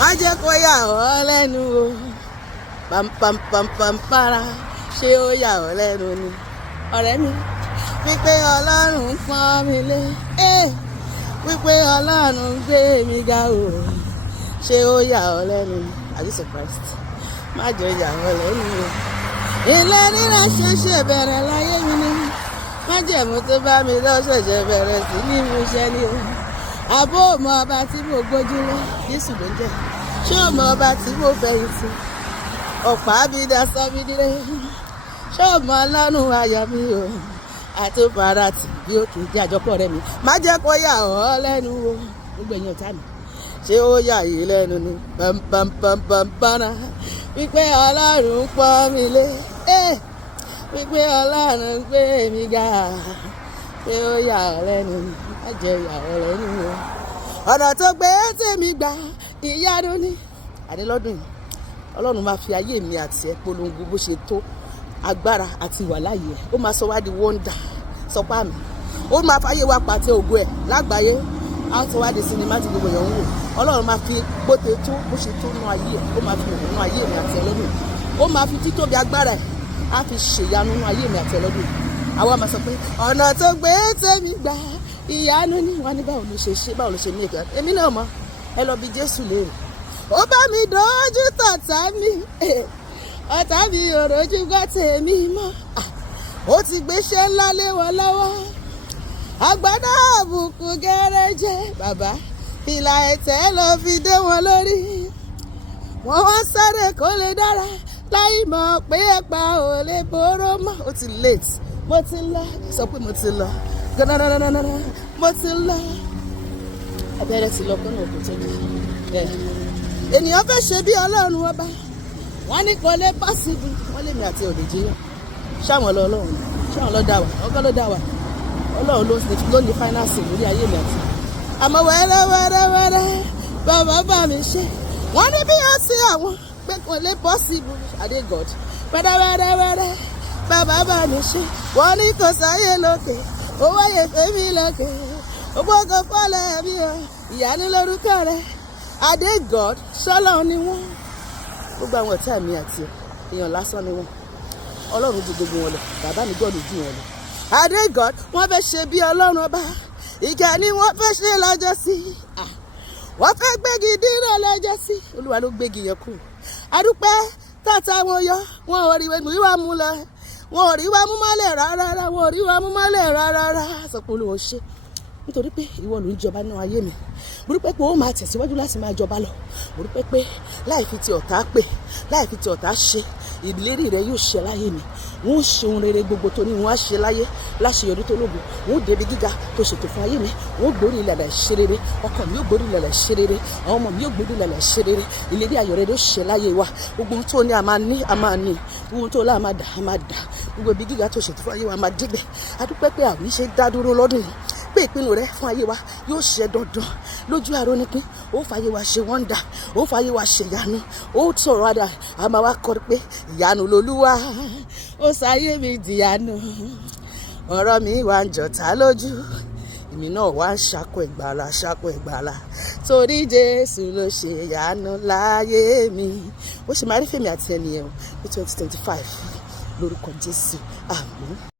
má jẹ́ kó yà ọ́ lẹ́nu o pampampampampara ṣé ó yà ọ́ lẹ́nu ni ọ̀rẹ́ mi wípé ọlọ́run ń pọ́n mi lé wípé ọlọ́run gbé mi ga o ṣé ó yà ọ́ lẹ́nu ni are you surprised má jẹ́ yà ọ́ lẹ́nu o ilé rírà ṣẹ̀ṣẹ̀ bẹ̀rẹ̀ láyé mi ni májẹ̀mú tó bá mi lọ ṣẹ̀ṣẹ̀ bẹ̀rẹ̀ sí ní ìmúṣẹ ni o àbó ọmọ ọba tí mo gbójúlé Jésù ló ń jẹ́ ṣé ọmọ ọba tí mo fẹ̀yìntì ọ̀pá mi dá sọ mi nílé ṣé ọmọ ọlọ́run ayọ̀ mi o àtúbàrà tì bí ó kì í jẹ́ àjọpọ̀ rẹ mi má jẹ́ kó yà ọ́ lẹ́nu o gbogbo ẹ̀yin ọ̀tá mi ṣé ó yà yìí lẹ́nu ni pampampampampara wípé ọlọ́run pọ́n mi lé wípé ọlọ́run gbé mi ga ṣé ó yà ọ́ lẹ́nu ni má jẹ́ yà ọ́ lẹ́nu o ọ̀nà tó gbé tèmi gbà ìyanu ni àdélọ́dún yìí ọlọ́run máa fi ayé mi àti ẹ̀ polongo bó ṣe tó agbára àti ìwà láàyè ẹ̀ ó máa sọ wá di wọ́ndà sọpá mi ó máa fàyè wá pàtẹ ògo ẹ̀ lágbàáyé á sọ wá di sinimá tí gbogbo èèyàn ń wò ọlọ́run máa fi gbóte tó bó ṣe tó nú ayé ẹ̀ ó máa fi òun nú ayé mi àti ẹlọ́dún ó máa fi títóbi agbára ẹ̀ á fi ṣèyanu nú ayé mi àti ẹlọ́dún àwa máa sọ pé ọ̀nà tó gbé tèmi gbà ìyanu ni wọn ní báwo ló ṣe báwo ló ṣe ní ìgbà èmi náà mọ ẹ lọ bí Jésù léèrè ó bá mi dojú tọ̀tá mi ọ̀tá mi ò rojú gbọ́ tèmi mọ́ ó ti gbéṣẹ́ ńlá lé wọn lọ́wọ́ àgbàdo àbùkù gẹ́rẹ́jẹ́ bàbá ìlà ẹ̀tẹ́ ló fi dé wọn lórí wọ́n wá sáré kó lè dára láì mọ̀ pé ẹ̀pà ò lè boró mọ́ ó ti late mo ti lọ sọ pé mo ti lọ gánà mo ti lọ abẹ́rẹ́ ti lọ kọ́nà òkú tó dé ènìyàn fẹ́ ṣe bí ọlọ́run ọba wọ́n ní kò lè pọ́sibú wọ́n lèmi àti òdèjìyàn ṣáwọn lọ ọlọ́run ṣáwọn lọ dá wa ọgọ́ ló dá wa ọlọ́run ló ní fáínánsì lórí ayé mi àti àmọ́ wẹ́rẹ́wẹ́rẹ́wẹ́rẹ́ bàbá bá mi ṣe wọ́n ní bí ó sí àwọn pé kò lè pọ́sibú adé god wẹ́rẹ́wẹ́rẹ́wẹ́rẹ́ bàbá bá mi ṣe wọ́n ní kò sáyé lókè owó ayé fèmí lókè ògbógo fọ́lẹ̀ mi o ìyanu lórúkọ rẹ̀ adé god sọ́lọ́ ni wọ́n gbogbo àwọn ọ̀tá mi àti èèyàn lásán ni wọ́n ọlọ́run ju gbogbo wọn lọ bàbá mi gbọ́dọ̀ jù wọn lọ adé god wọ́n fẹ́ ṣe bí ọlọ́run ọba ìkẹ́ ni wọ́n fẹ́ ṣe lọ́jọ́ sí wọ́n fẹ́ gbégi dínà lọ́jọ́ sí olúwa ló gbégi yẹn kù adúpẹ́ tàtà wọn yọ wọn ò rí wá mú lọ wọn ò rí wá mú mọ́lẹ̀ rárá wọn ò rí wá mú mọ́lẹ̀ rárá sọ pé olúwa ṣe nítorí pé ìwọ ló ń jọba nínú ayé mi mo rí pé ó máa tẹ̀síwájú láti máa jọba lọ mo rí pé láì fi ti ọ̀tá pè láì fi ti ọ̀tá ṣe ìlérí rẹ yóò ṣe láyé mi wọn ò ṣe ohun rere gbogbo tó ní wọn á ṣe láyé láṣeyọrí tó lógo wọn ò débi gíga tó ṣètò fún ayé mi wọn ò gbórí ilẹ̀ ṣe rere ọkàn mi ò gbórí ilẹ̀ ṣe rere àwọn ọmọ mi ò gbórí ilẹ̀ ṣe rere ìlérí ayọ̀ rẹ ló ṣe láyé wa gbogbo ohun tó ní a máa ní gbogbo ohun tó lá a máa dà gbogbo ibi gíga tó ṣètò fún ayé wa máa débẹ̀ adúpẹ́ pé àwọn iṣẹ́ dá dúró lọ́dún yìí pé ìpinnu rẹ fún ayé wa yóò ṣe dandan lójú àrónípín ó fàyè wa ṣe wọ́ndà ó fàyè wa ṣe ìyanu ó sọ̀rọ̀ àdá àmà wa kọ́ pé ìyanu lolúwa ó ṣayé mi dìyanu ọ̀rọ̀ mi wà ń jọ̀tá lójú èmi náà wá ń ṣàkó ìgbàlà torí Jésù ló ṣe ìyanu láyé mi ó ṣe máa rí fèmí àti ẹnìyẹn ní 2025 lórúkọ Jésù àmín.